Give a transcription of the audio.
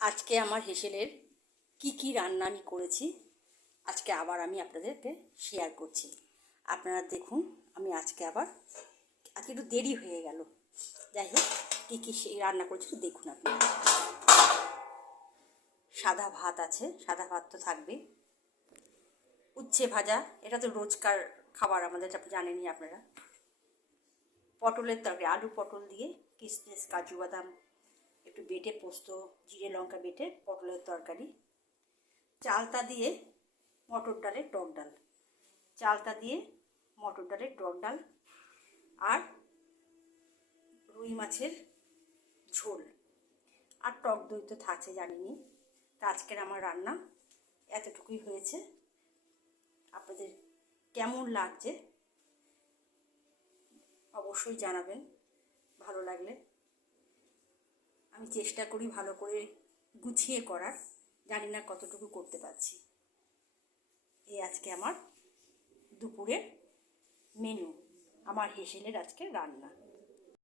আজকে আমার হেসেলের কি রান্না আমি করেছি আজকে আবার আমি আপনাদেরকে শেয়ার করছি। আপনারা দেখুন, আমি আজকে একটু দেরি হয়ে গেল। যাই হোক, কী রান্না করেছি একটু দেখুন আপনারা। সাদা ভাত আছে, সাদা ভাত তো থাকবে। উচ্ছে ভাজা, এটা তো রোজকার খাবার আমাদের, জানেনই আপনারা। পটলের তরকারি, আলু পটল দিয়ে কিশমিশ কাজু বাদাম একটু বেটে, পোস্ত জিরে লঙ্কা বেটে পটলের তরকারি। চালতা দিয়ে মটর ডালের টক ডাল, চালতা দিয়ে মটর ডালের টক ডাল, আর রুই মাছের ঝোল, আর টক দই তো থাকছে জানিনি। তা আজকের আমার রান্না এতটুকুই হয়েছে। আপনাদের কেমন লাগছে অবশ্যই জানাবেন, ভালো লাগলে। আমি চেষ্টা করি ভালো করে গুছিয়ে করার, জানি না কতটুকু করতে পারছি। এই আজকে আমার দুপুরের মেনু, আমার হেসেলের আজকে রান্না।